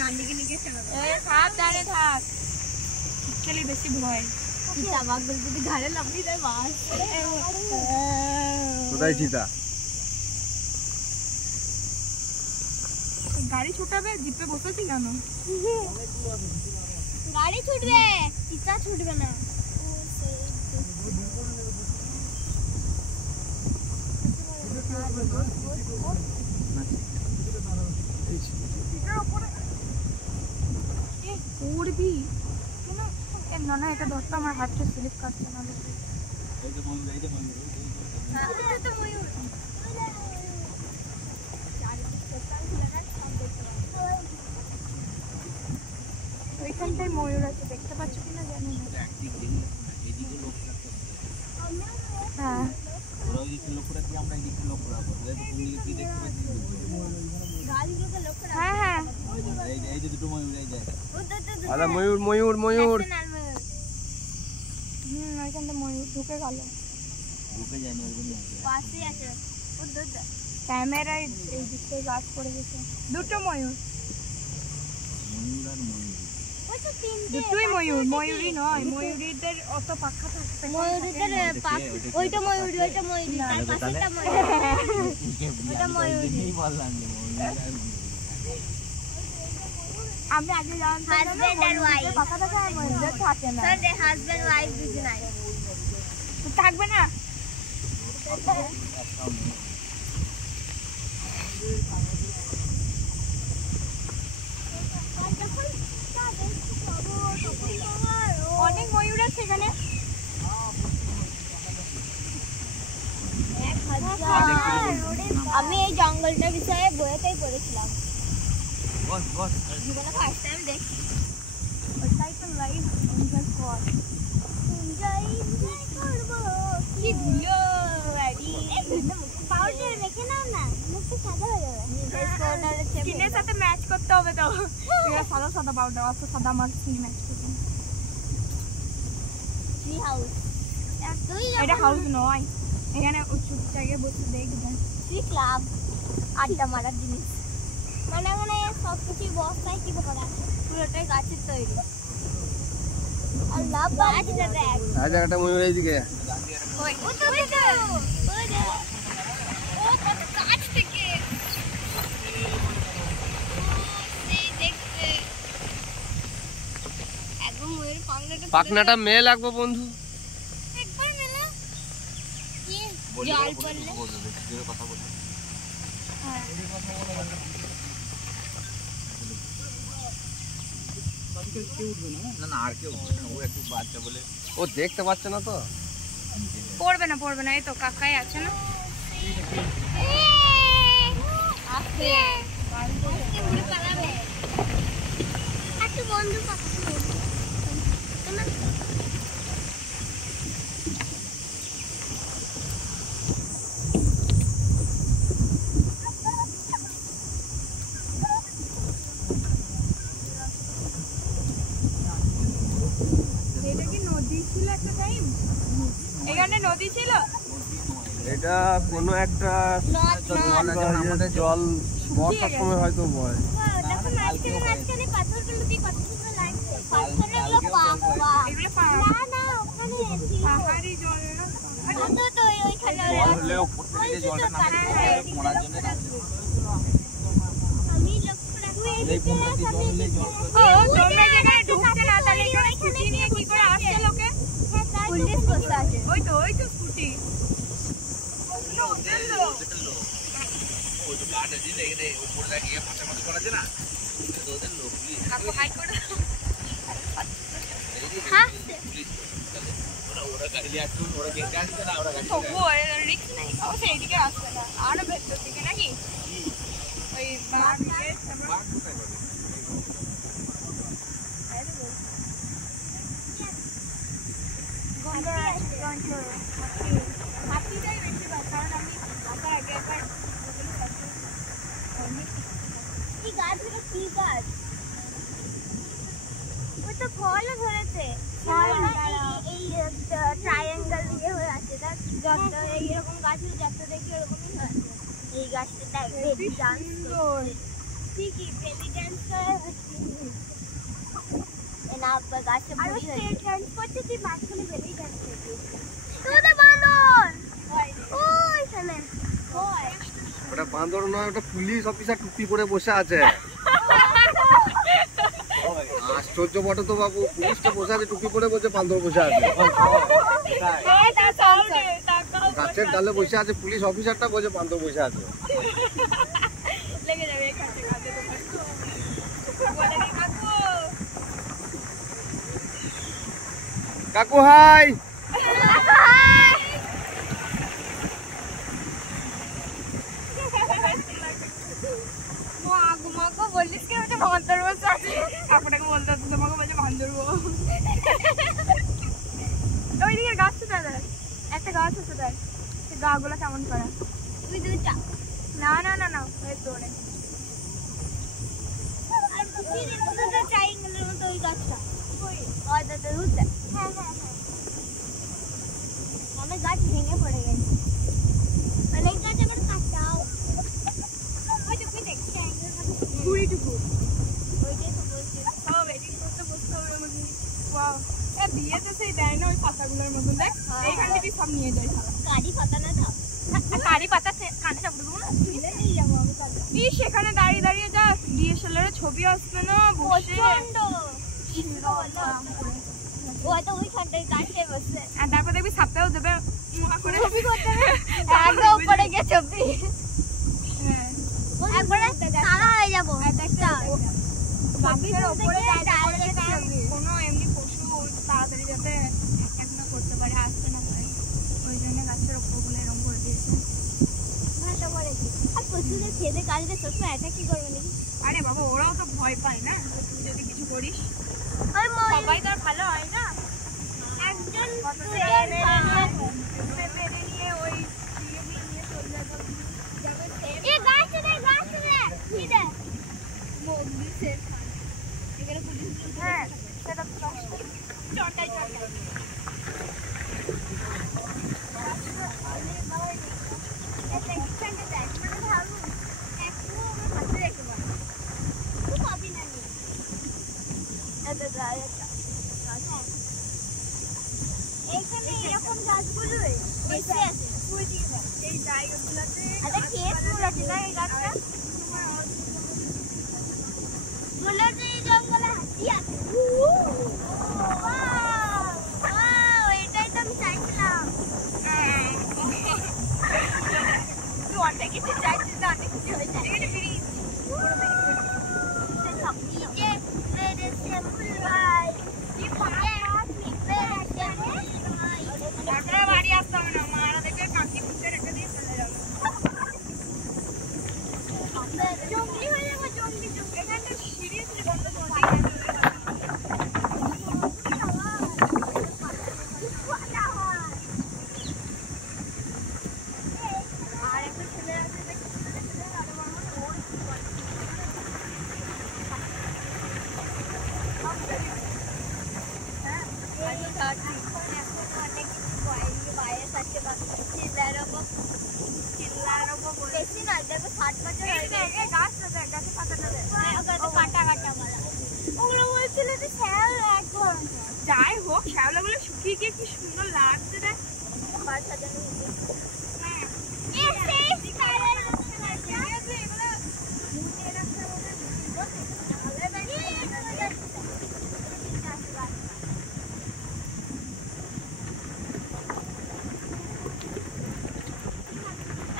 নান্দিকে নিয়ে গেছে সাবধানে থাক খেলি বেশি ভয় চামাকগুলো যদি ঘাড়ে লাফিয়ে দেয় বাস কোথায় চিতা গাড়ি ছুটাবে জিপে বসেছি কেন গাড়ি ছুটবে চিতা ছুটবে না উড়বি না না এটা ধরতো আমার হাতটা স্লিপ কাটছে না ওইখানটায় ময়ূর আছে দেখতে পাচ্ছ কিনা জানি না হ্যাঁ হ্যাঁ হ্যাঁ ময়ূর ময়ূর ময়ূর ওইখানটা ময়ূর ঢুকে গেল ক্যামেরায় এই দিকটা গাছ পড়ে গেছে দুটো ময়ূর দুটোই ময়ূর ময়ূরী নয় ময়ূরীদের অত পাখা থাকতে ময়ূরীদের ওইটা ময়ূরী ওইটা ময়ূরী তার পাশেটা ময়ূরী ওইটা ময়ূরী আমি আগে জানতাম হাজবেন্ড আর ওয়াইফ পাখা থাকে আর ময়ূরীদের থাকে না স্যার হাজবেন্ড ওয়াইফ দুজন আছে থাকবে না অনেক ময়ূর আছে এখানে আমি এই জঙ্গলটার বিষয়ে বইতেই পড়েছিলাম জীবনে ফার্স্ট টাইম দেখি ওটাই তো লাইফ এনজয় কর এনজয় করব কি ধুলো বাড়ি পাউডার মেখে নাও না মুখে সাদা হয়ে যাবে পাউডারের স্কিনের সাথে ম্যাচ করতে হবে তো এটা সাদা সাদা পাউডার অত সাদা আমার স্কিন ম্যাচ করবে না ট্রি হাউস এটা হাউস নয় এখানে উঁচু জায়গায় বসে দেখবেন ট্রি ক্লাব আড্ডা মারার জিনিস মানে মানে সব কিছু বস্তায় কি করা আছে পুরোটাই গাছের তৈরি আর লাভ গাছটা দেখ আর জায়গাটা ময়ূর এইদিকে ওই তো ওই ও কত কাছ থেকে দেখতে একদম ময়ূর পাখনাটা মেয়ে লাগবে বন্ধু একবার মেলা কি জল পড়লে কথা বল ও দেখতে পাচ্ছে না তো পড়বে না এই তো কাকাই আছে না বন্ধু এখানে নদী ছিল এটা কোনো একটা জল বর্ষার সময় হয়তো বয় দেখো মাঝখানে পাথরগুলো দিয়ে কত সুন্দর লাগছে পাথরগুলো না না ওখানে পাহাড়ি জল না তো ওইখানে উপর থেকে জলটা নামে পড়ার জন্য আমি লক্ষ্য রাখবো ও তোমরা যেখানে ঢুকতে না তাহলে এখানে স্কুটি নিয়ে কি করে আসছে লোকে পুলিশ বসে আছে ওই তো স্কুটি এইদিকে আসছে না আরো ভেতর দিকে নাকি ওই হাতিটাই বেশি কারণ আমি আসার আগে একবার কি গাছগুলো কি গাছ ওই তো ফলও ধরেছে এই ট্রায়াঙ্গেল দিয়ে হয়ে আছে যত এইরকম গাছের যত দেখি ওরকমই হয় এই গাছটা দেখ বেবি ডান্স করছে ঠিকই বেলি ডান্স করে না গাছে বুড়ি হয়ে ডান্স করতে তুই মাঝখানে বেলি ডান্স করছিস তুই তো বান্দর ওই খানে ওই ওটা বান্দর নয়, ওটা পুলিশ অফিসার টুপি পরে বসে আছে। আশ্চর্য বটে তো বাবু, পুলিশটা বসে আছে টুপি পরে, বসে বান্দর বসে আছে। গাছের ডালে বসে আছে পুলিশ অফিসারটা, বসে বান্দর বসে আছে। কাকু হাই। বললিস কি ওটা বান্দর বসে আছে, আপনাকে বলতে হতো তোমাকে বলছে বান্দর বউ। ওইদিকে গাছটা দেখ, একটা গাছ আছে দেখ, গা গুলো কেমন করা। তুই দুইটা না না না না ওই তোরে আর বুঝি রে তোদের ট্রায়াঙ্গেলের মতো ওই গাছটা ওই দাদা উঠে হ্যাঁ হ্যাঁ হ্যাঁ অনেক গাছ ভেঙে পড়ে গেছে, অনেক গাছ আবার কাটাও ওই তো তুই দেখ ট্রায়াঙ্গেলের মতো কুড়িটুকু ওইটাই তো বলছি সব এডিট করতে বসতে হবে আমাকে। ওয়াও, এ দিয়ে তো সেই দেয় না ওই পাতাগুলোর মতন, দেখ এইখান থেকে সব নিয়ে যায় সারা। গাড়ি পাতা না দাও কারি পাতা কানে চাপ দেবো না, ফেলে নিয়ে যাবো আমি তাহলে এই সেখানে দাঁড়িয়ে দাঁড়িয়ে যা ডিএসএলআর এর ছবি আসবে না বসে। প্রচন্ড ও তো ওইখানটায় গাছে বসে আর তারপর দেখবি সাপটাও দেবে করে ছবি করতে একদম উপরে গিয়ে ছবি হ্যাঁ একবারে তারা হয়ে যাবো একটা গাছের ওপরে ডাইরেক্ট কোনো এমনি পশু তাড়াতাড়ি যাতে অ্যাটাক না করতে পারে, আসতে না পারে, ওই জন্য গাছের ওপরগুলো এরকম করে দিয়েছে। ভাষা বলে কি আর পশুদের খেতে কাজে সবসময় অ্যাটাক কি করবে নাকি আরে বাবা ওরাও তো ভয় পায় না, তুই যদি কিছু করিস ওই সবাই তো আর ভালো হয় না। একজন মেরে নিয়ে ওই নিয়ে চলে যাবে এ গাছ রে কি দে মোগলি শের খান এখানে পুলিশ। হ্যাঁ সেটা তো চটাই চটাই এইখানে এরকম গাছগুলো বেশি আছে এই জায়গাগুলোতে আচ্ছা খেয়ে ফুল আছে না এই গাছটা মনে হচ্ছে এই জঙ্গলে হাতি আছে এটাই তো আমি চাইছিলাম তুই অনেক কিছু চাইছিস না, অনেক কিছু হয়ে যায়। এখানে ব্রিজ নিচে মেরে শ্যাম্পুল ভাই তারপরে বাড়ি আসতে হবে না, মারা দেখে কাকি পুঁতে রেখে দিয়ে চলে যাবে। জঙ্গলি হয়ে যাবো জঙ্গলি এখানটা সিরিয়াসলি বন্ধ করে আর একটা ছেলে আছে বেশি না দেখো 60 বছর হয়ে গেছে গাছে পাতাটা দেয়। কাটা কাটা মালা ওগুলো বলছিল যে শ্যাল এক ধরনের যাই হোক শ্যাওলাগুলো শুকিয়ে গিয়ে কি সুন্দর লাগছে দেখ। বাস সাজানো হয়েছে হ্যাঁ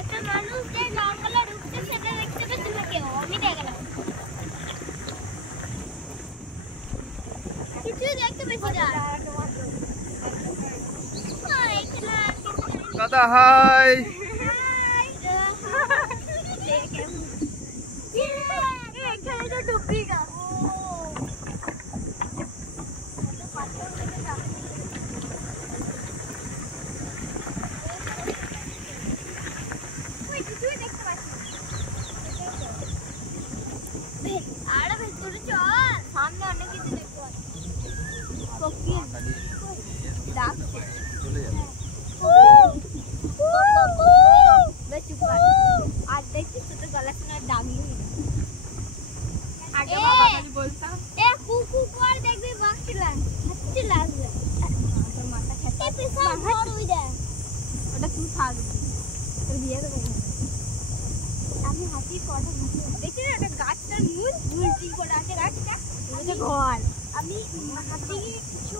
একটা মানুষ যে জঙ্গলে ঢুকছে সেটা দেখতে পেয়েছিল কেউ আমি দেখলাম কিছু দেখতে পেয়েছি না দাদা হাই। এখানে তো ডুবি গা আর ভেতরে চল সামনে অনেক কিছু দেখতে পাচ্ছি কোকিল ডাকছে চলে যাবে। আর দেখছিস তো গলা শোনার ডাকলি আগে বাবা খালি বলতাম এ কুকু পর দেখবি বাকছিলাম হাঁটতে লাগবে তোর মাথা খেতে পিছন ঘর উই দে ওটা তুই থাকবি তোর বিয়ে তো করবি আমি হাঁটি কটা দেখি না একটা গাছটার মূল উল্টি করে আছে গাছটা এটা ঘর আমি হাঁটি কিছু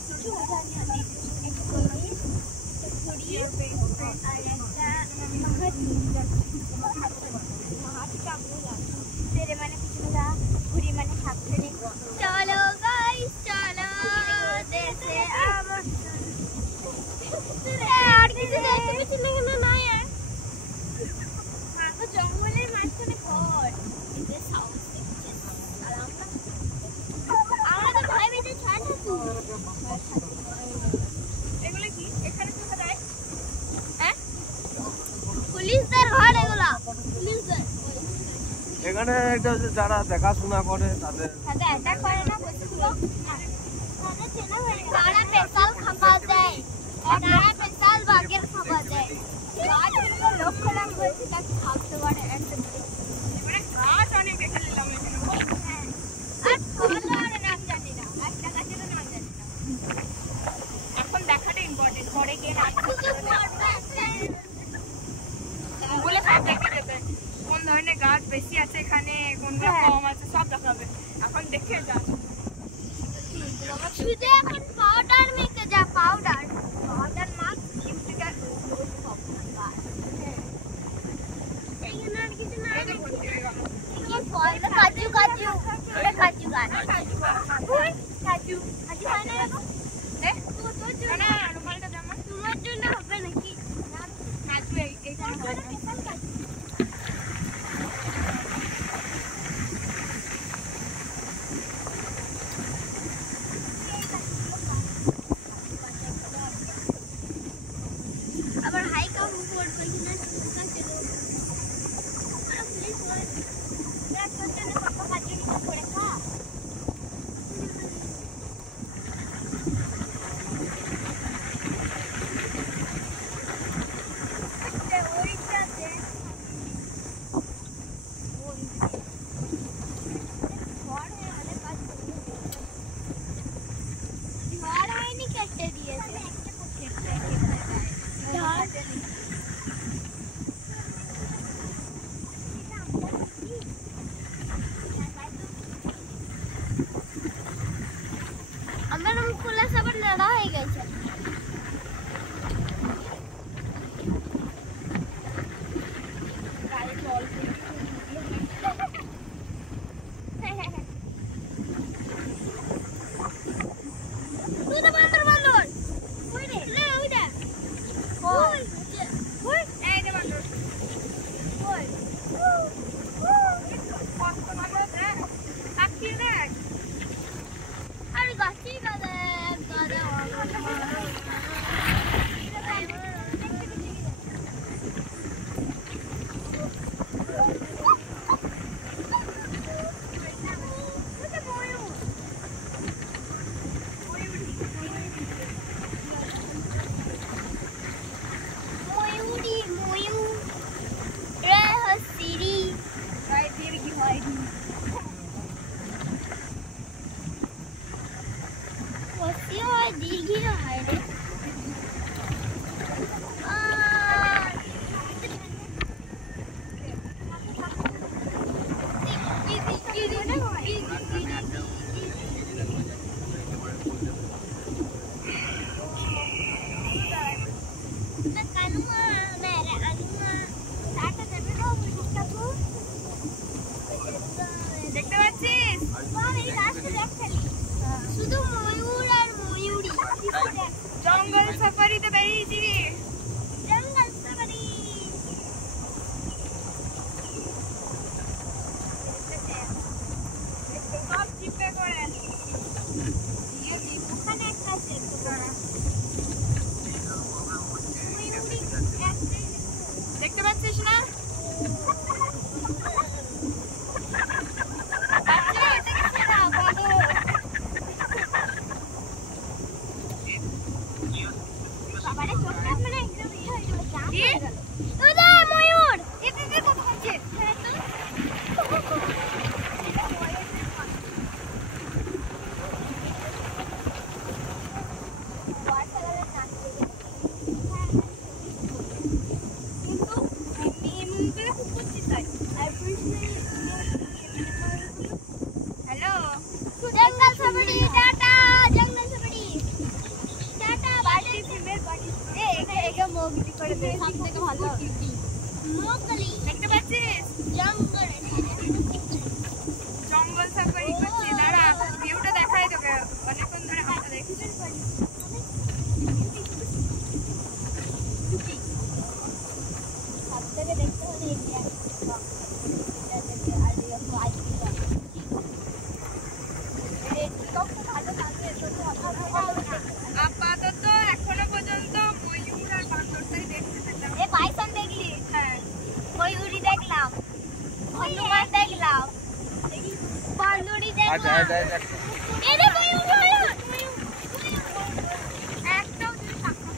কিছু উঠানি হাঁটি একটা ঘড়ি আর একটা হাঁটিটা বলা তেরে মানে কিছু না ঘড়ি মানে সাবধানে চলো গাইস চলো দেশে আমার আর কিছু দেখতে পেছি না কেন না यार জঙ্গলের মাঝখানে ঘর এতে সাউন্ড দিচ্ছে আরামটা আমরা তো ভয় পেতে ছাড় না তুই এগুলো কি এখানে কোথা যায় হ্যাঁ পুলিশদের ঘর এগুলা পুলিশদের এখানে একটা যারা দেখাশোনা করে তাদের তাদের অ্যাটাক করে না বলছিল তাদের চেনা হয়ে তারা পেশাল খাবার দেয় তারা পেশাল বাগের খাবার দেয় গাছগুলো লক্ষ্য লাগ হয়েছে তাকে খাওয়াতে পারে একটা এবারে গাছ অনেক দেখে নিলাম এখানে আর খাওয়ার নাম জানি না একটা গাছের নাম জানি না এখন দেখাটা ইম্পর্টেন্ট পরে গিয়ে না শুধু পড়বে গুগলে সব দেখে যেতে কোন ধরনের গাছ বেশি আছে এখানে কোনগুলো কম আছে সব দেখাবে এখন দেখে যা শুধু এখন পাউডার মেখে যা পাউডার মাখ লিপস্টিকের এইখানে আর কিছু না এই দেখো ঠিক আছে কি ফল কাজু কাজু এটা কাজু গাছ কাজু কাজু হয় না এরকম তোর জন্য না রুমালটা জামা তোমার জন্য হবে নাকি কাজু এইখানে হবে আবার হাই কাম উপর কইনা সুন্দর চলো আর প্লিজ ওই দেখ তোর জন্য কত কাজু নিতে পড়ে খা ওইটাতে ঝড় হয়নি কেটে দিয়েছে আমার মুখ খোলা সবার নাড়া হয়ে গেছে দেখতে পাচ্ছিস শুধু ময়ূর আর ময়ূরী জঙ্গল সাফারিতে বেরিয়েছি জঙ্গল সাফারি সব জিপে করে ওখানে একটা আছে ময়ূরী দেখতে পাচ্ছিস না জঙ্গলি দেখতে পাচ্ছিস জঙ্গল জঙ্গল সাফারি করছি দাঁড়া ভিউটা দেখাই তোকে অনেকক্ষণ ধরে আমরা দেখছি সবথেকে দেখতে হলে ইন্ডিয়া আপাতত এখনো পর্যন্ত ময়ূর আর বান্দরটাই দেখতে পেলাম এ পাইথন দেখলি হ্যাঁ ময়ূরী দেখলাম হনুমান দেখলাম বান্দরী দেখলাম এই রে ময়ূর একটাও যদি থাকতো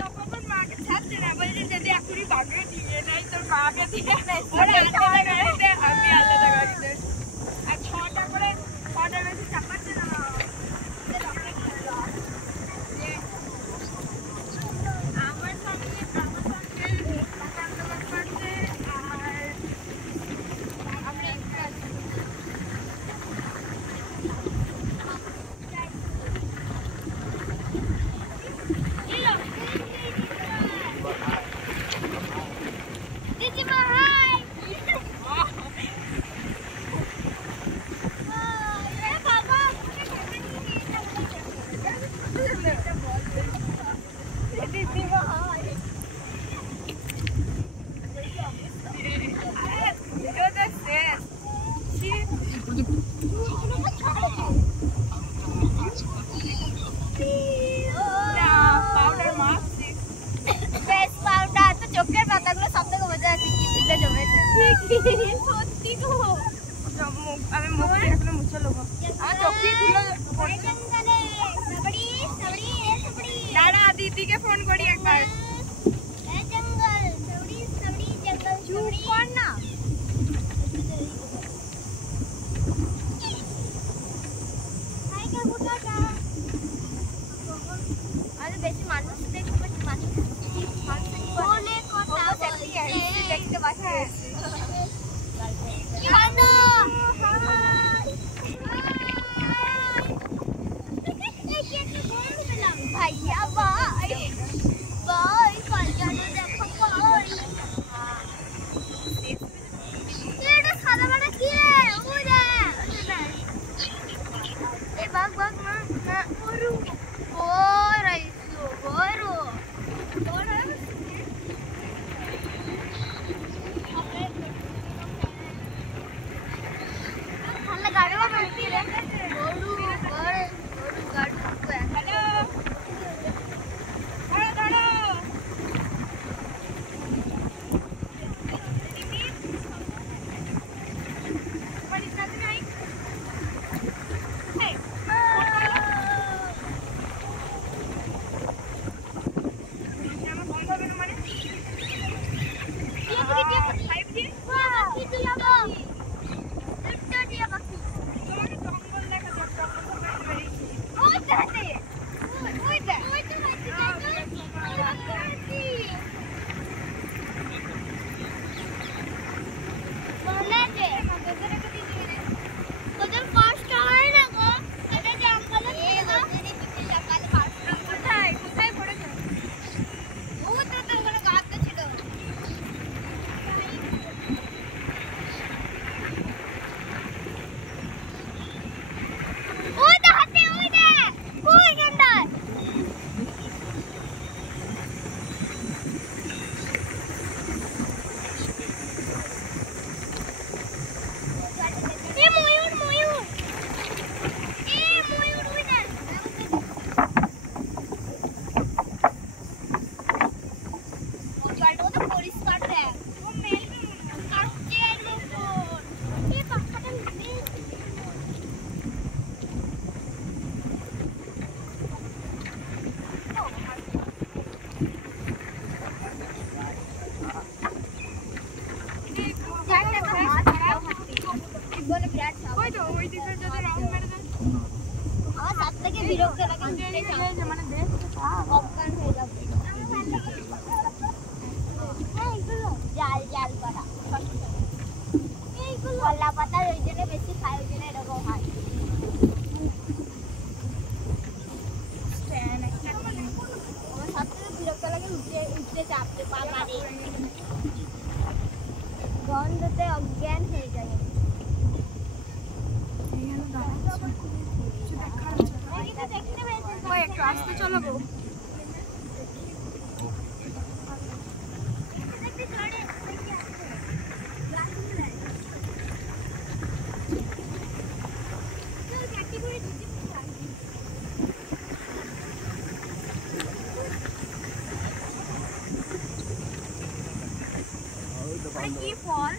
তখন মাকে ছাড়ছে না বলছে যদি এখনই বাঘে দিয়ে নেয় তোর বাঘে দিয়ে ওরা আলাদা গাড়িতে আমি আলাদা গাড়িতে আর ছটা বেশি চাপাচ্ছে না আমার সঙ্গে করছে আর আমরা একটা দিদিমা হাই বাবা দিদিমা হাই ফেস পাউডার তো চোখের পাতাগুলো সব থেকে বোঝা যাচ্ছে কি দিলে জমেছে সত্যি তো আমি মুখ এখনো মুছে নেবো আমার চোখে খুলে দাঁড়া দিদিকে ফোন করি একবার চুপ কর না বেশি মানুষ দেখতে পাচ্ছি মানুষ অনেক কথা দেখতে পাচ্ছি ভাইয়া ভাই ভাই কলজানো দেখো ভাই এটা সাদা বাটা কি রে ওই রে এই বাঘ বাঘ মা ওরু ওরাইছো ওরু আমরা গাড়ি বানাচ্ছি রে ওরু ওরু গাড়ি হ্যালো দাঁড়া দাঁড়া বাড়ির কাছে নাই আমার বন্ধ হবে না মানে 5G কি তুই যাবো একটা দিয়া বাকি তোমাকে জঙ্গল দেখা যাক জঙ্গল বেরিয়েছি ওই তাতে ওই তো বাকি বলে দে ওদের কষ্ট হয় না গো এটা জঙ্গলে সকালে পাঁচটা কোথায় কোথায় পড়েছে ও তো তোর কোনো গাছ ছিল ওই তো হাতে ওই দে ওই গন্ডার এ ময়ূর ময়ূর এ ময়ূর ওই দে ওটা পরিষ্কার দেখ ও মেলবে কাটছে লোক এ পাখাটা নেই ওই তো ওই দিকে যদি রাউন্ড মেরে দেন আমার সব থেকে বিরক্ত লাগে মানে বেশ অজ্ঞান হয়ে যাবে জাল জাল করা এইগুলো কলা পাতা ওই জন্য বেশি খায় ওই জন্য এরকম হয় বাপরে বাবা রে গন্ধতে অজ্ঞান হয়ে যায় ওই একটু আসতে চলো গো কি ফল